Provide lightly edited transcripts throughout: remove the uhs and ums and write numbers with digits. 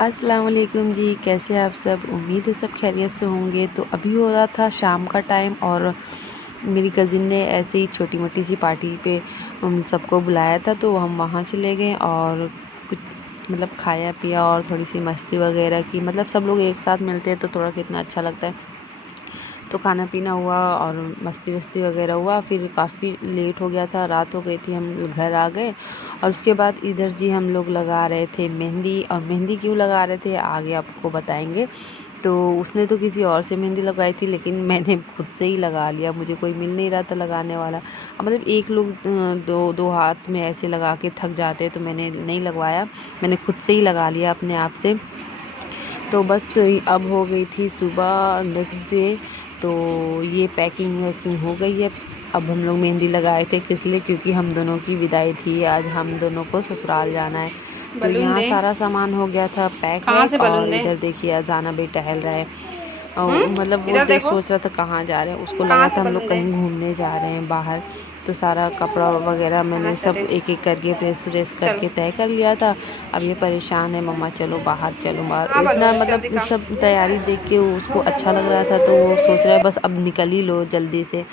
अस्सलाम वालेकुम जी, कैसे हैं आप सब? उम्मीद है सब खैरियत से होंगे। तो अभी हो रहा था शाम का टाइम और मेरी कज़िन ने ऐसे ही छोटी-मोटी सी पार्टी पे सबको बुलाया था, तो हम वहाँ चले गए और कुछ मतलब खाया पिया और थोड़ी-सी मस्ती वगैरह की। मतलब सब लोग एक साथ मिलते हैं तो थोड़ा कितना अच्छा लगता है। तो खाना पीना हुआ और मस्ती-वस्ती वगैरह हुआ, फिर काफ़ी लेट हो गया था, रात हो गई थी, हम घर आ गए। और उसके बाद इधर जी हम लोग लगा रहे थे मेहंदी, और मेहंदी क्यों लगा रहे थे आगे आपको बताएँगे। तो उसने तो किसी और से मेहंदी लगवाई थी, लेकिन मैंने खुद से ही लगा लिया, मुझे कोई मिल नहीं रहा था लगाने वाला। मतलब एक लोग दो हाथ में ऐसे लगा के थक जाते हैं, तो मैंने नहीं लगवाया, मैंने खुद से ही लगा लिया अपने आप से। तो बस अब हो गई थी सुबह नेक्स्ट डे, तो ये पैकिंग वैकिंग हो गई है। अब हम लोग मेहंदी लगाए थे किस लिए, क्योंकि हम दोनों की विदाई थी, आज हम दोनों को ससुराल जाना है। तो बलून यहाँ दे। सारा सामान हो गया था पैक कहाँ से वैक, बलून और दे? इधर देखिए अजाना भी टहल रहा है। मतलब वो इधर देखो। सोच रहा था कहाँ जा रहे हैं, उसको कहाँ लगा से था हम बलून लोग दे? कहीं घूमने जा रहे हैं बाहर। तो सारा कपड़ा वगैरह कहाँ मैंने से सब दे? एक एक करके प्रेस व्रेस चलो। करके तय कर लिया था। अब ये परेशान है, मम्मा चलो बाहर, चलो बाहर। कहाँ बलून इतना है? चल मतलब दिखा। सब तैयारी देख के उसको अच्छा लग रहा था, तो वो सोच रहा है बस अब निकल ही लो जल्दी से।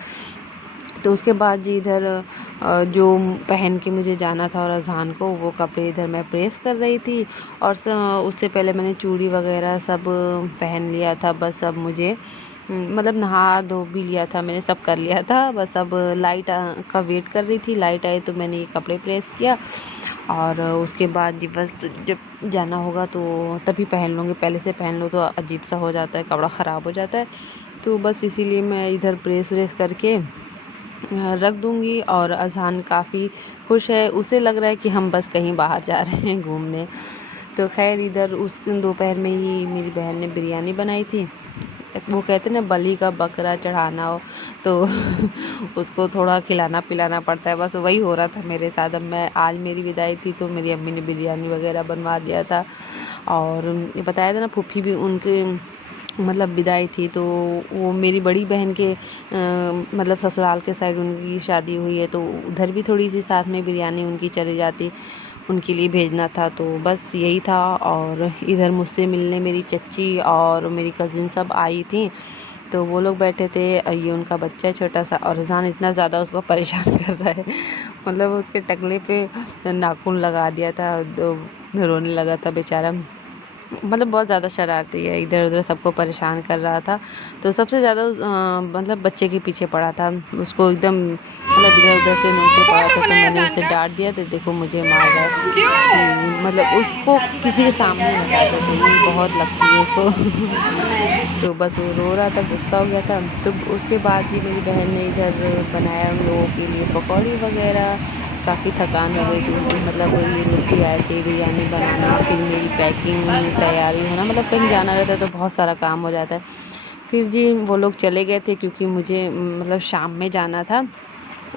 तो उसके बाद जी इधर जो पहन के मुझे जाना था और अज़ान को, वो कपड़े इधर मैं प्रेस कर रही थी। और उससे पहले मैंने चूड़ी वगैरह सब पहन लिया था। बस अब मुझे मतलब नहा धो भी लिया था मैंने, सब कर लिया था। बस अब लाइट का वेट कर रही थी, लाइट आए तो मैंने ये कपड़े प्रेस किया। और उसके बाद जी बस जब जाना होगा तो तभी पहन लूँगी, पहले से पहन लो तो अजीब सा हो जाता है, कपड़ा ख़राब हो जाता है। तो बस इसीलिए मैं इधर प्रेस व्रेस करके रख दूँगी। और अज़ान काफ़ी खुश है, उसे लग रहा है कि हम बस कहीं बाहर जा रहे हैं घूमने। तो ख़ैर इधर उस दोपहर में ही मेरी बहन ने बिरयानी बनाई थी। वो कहते हैं ना बलि का बकरा चढ़ाना हो तो उसको थोड़ा खिलाना-पिलाना पड़ता है, बस वही हो रहा था मेरे साथ। अब मैं आज मेरी विदाई थी तो मेरी अम्मी ने बिरयानी वग़ैरह बनवा दिया था। और ये बताया था ना फूफी भी उनके मतलब विदाई थी, तो वो मेरी बड़ी बहन के मतलब ससुराल के साइड उनकी शादी हुई है, तो उधर भी थोड़ी-सी साथ में बिरयानी उनकी चली जाती, उनके लिए भेजना था। तो बस यही था। और इधर मुझसे मिलने मेरी चच्ची और मेरी कज़िन सब आई थी, तो वो लोग बैठे थे। ये उनका बच्चा है छोटा-सा, और अज़ान इतना ज़्यादा उसको परेशान कर रहा है, मतलब उसके टकले पे नाखून लगा दिया था, तो रोने लगा था बेचारा। मतलब बहुत ज़्यादा शरारती है, इधर-उधर सबको परेशान कर रहा था। तो सबसे ज़्यादा मतलब बच्चे के पीछे पड़ा था। उसको एकदम मतलब इधर-उधर से नोचे पड़ा फोटो था, तो बनाया मैंने जान उसे का। डाँट दिया, तो देखो मुझे मार रहा है कि मतलब उसको किसी के सामने मत क्यों? डाँटो, तो यही बहुत लगती है उसको। तो बस वो रो रहा था, गुस्सा हो गया था। तो उसके बाद जी मेरी बहन ने इधर बनाया उन लोगों के लिए पकौड़ी वग़ैरह। काफ़ी थकान हो गई थी उनकी, मतलब ये लोग भी आए थे, बिरयानी बनाना, फिर मेरी पैकिंग, तैयारी होना, मतलब कहीं जाना रहता है तो बहुत सारा काम हो जाता है। फिर जी वो लोग चले गए थे क्योंकि मुझे मतलब शाम में जाना था।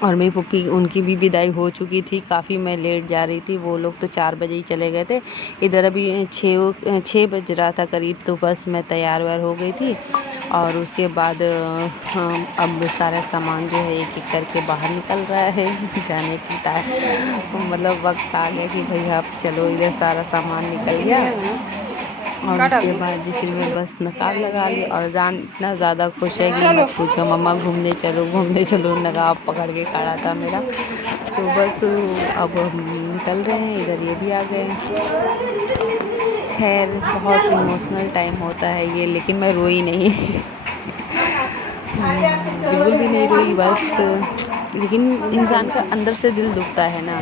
और मेरी फूफी उनकी भी विदाई हो चुकी थी, काफ़ी मैं लेट जा रही थी, वो लोग तो 4 बजे ही चले गए थे। इधर अभी 6 बज रहा था करीब, तो बस मैं तैयार-वैयार हो गई थी। और उसके बाद हम अब सारा सामान जो है एक-एक करके बाहर निकल रहा है जाने की मतलब वक़्त आ गया कि भई अब चलो, इधर सारा सामान निकल गया। और का उसके डालू? बाद जी फिर मैं बस नकाब लगा ली, और जान इतना ज़्यादा खुश है कि चलो। मत पूछो, मम्मा घूमने चलो, नकाब पकड़ के खड़ा था मेरा। तो बस अब हम निकल रहे हैं, इधर ये भी आ गए। ख़ैर बहुत इमोशनल टाइम होता है ये, लेकिन मैं रोई नहीं। बिल्कुल भी नहीं रोई, बस लेकिन इंसान का अंदर से दिल दुखता है ना,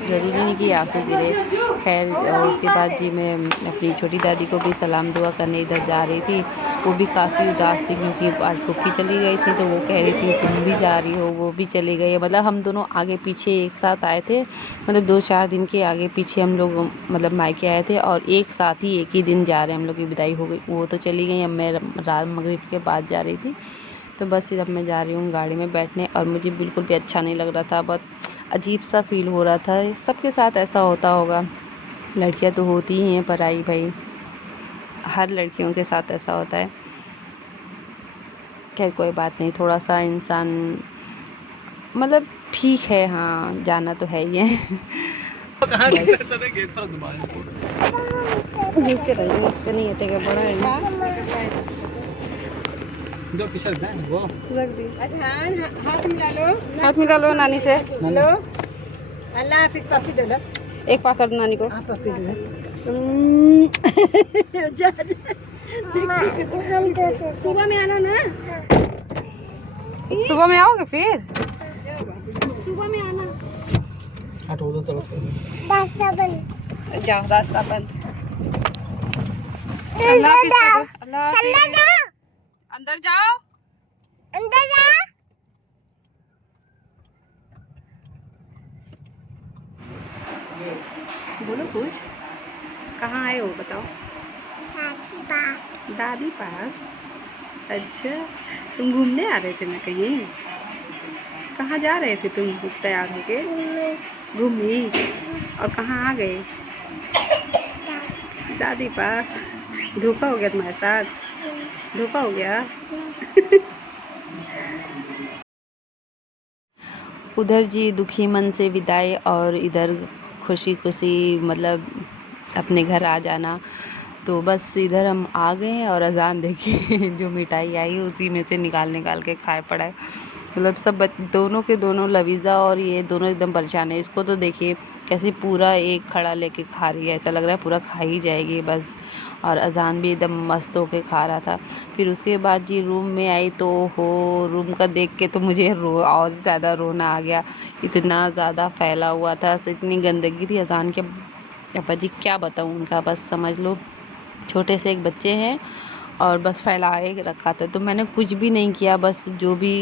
ज़रूरी नहीं कि आँसू गिरे। ख़ैर और उसके बाद जी मैं अपनी छोटी दादी को भी सलाम दुआ करने इधर जा रही थी। वो भी काफ़ी उदास थी क्योंकि आज फूफी चली गई थी, तो वो कह रही थी तुम भी जा रही हो, वो भी चली गई है। मतलब हम दोनों आगे-पीछे एक साथ आए थे, मतलब 2-4 दिन के आगे-पीछे हम लोग मतलब मायके आए थे, और एक साथ ही एक ही दिन जा रहे हैं हम लोग की विदाई हो गई। वो तो चली गई, अब मैं रात मगरिब के बाद जा रही थी। तो बस अब मैं जा रही हूँ गाड़ी में बैठने, और मुझे बिल्कुल भी अच्छा नहीं लग रहा था, बहुत अजीब-सा फ़ील हो रहा था। सबके साथ ऐसा होता होगा, लड़कियाँ तो होती ही हैं पराई भई, हर लड़कियों के साथ ऐसा होता है। ख़ैर कोई बात नहीं, थोड़ा-सा इंसान मतलब ठीक है, हाँ, जाना तो है ही है। कहाँ बस गिरा? चले गेट पर घुमा नीचे रही इस पे नहीं हटेगा, बड़ा है ना। जो फिसल है वो रख दी। हाथ मिला लो नानी से। हेलो अल्लाह फिर पापी दे लो। एक पास कर दो नानी को। पापी दे लो। सुबह में आना ना, सुबह में आओगे फिर? सुबह में आना। हटो दो चलो। जाओ, रास्ता बंद। अल्लाह हाफिज़ कर दो। अल्लाह हाफिज़। अंदर जाओ। बोलो कुछ। कहाँ आए हो बताओ? दादी पास। अच्छा, तुम घूमने आ रहे थे ना कहीं? कहाँ जा रहे थे तुम तैयार होके? घूमने। और कहाँ आ गए? दादी पास। धोखा हो गया तुम्हारे साथ? धोखा हो गया? उधर जी दुखी मन से विदाई और इधर खुशी खुशी मतलब अपने घर आ जाना। तो बस इधर हम आ गए और अजान देखिए जो मिठाई आई उसी में से निकाल के खाए पड़ा है। मतलब सब दोनों के दोनों लवीज़ा और ये दोनों एकदम परेशान है। इसको तो देखिए कैसे पूरा एक खड़ा लेके खा रही है, ऐसा लग रहा है पूरा खा ही जाएगी बस। और अजान भी एकदम मस्त होके खा रहा था। फिर उसके बाद जी रूम में आई तो हो रूम का देख के तो मुझे और ज़्यादा रोना आ गया। इतना ज़्यादा फैला हुआ था, इतनी गंदगी थी अजान के। अब जी क्या बताऊँ उनका, बस समझ लो छोटे से एक बच्चे हैं और बस फैलाए रखा था। तो मैंने कुछ भी नहीं किया, बस जो भी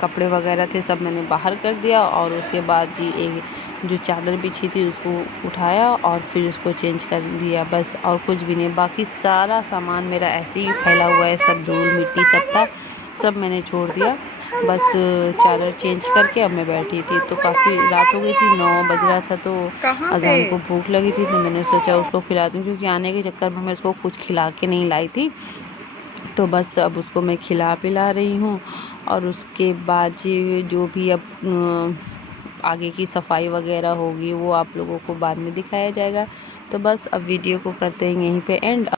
कपड़े वगैरह थे सब मैंने बाहर कर दिया। और उसके बाद जी एक जो चादर बिछी थी उसको उठाया और फिर उसको चेंज कर दिया बस, और कुछ भी नहीं। बाकी सारा सामान मेरा ऐसे ही फैला हुआ है, सब धूल मिट्टी सब था, सब मैंने छोड़ दिया। बस चादर चेंज करके अब मैं बैठी थी। तो काफ़ी रात हो गई थी, 9 बज रहा था। तो अजान को भूख लगी थी तो मैंने सोचा उसको खिला दूँ, क्योंकि आने के चक्कर में मैं उसको कुछ खिला के नहीं लाई थी। तो बस अब उसको मैं खिला पिला रही हूँ। और उसके बाद जो भी अब आगे की सफाई वगैरह होगी वो आप लोगों को बाद में दिखाया जाएगा। तो बस अब वीडियो को करते हैं यहीं पे एंड।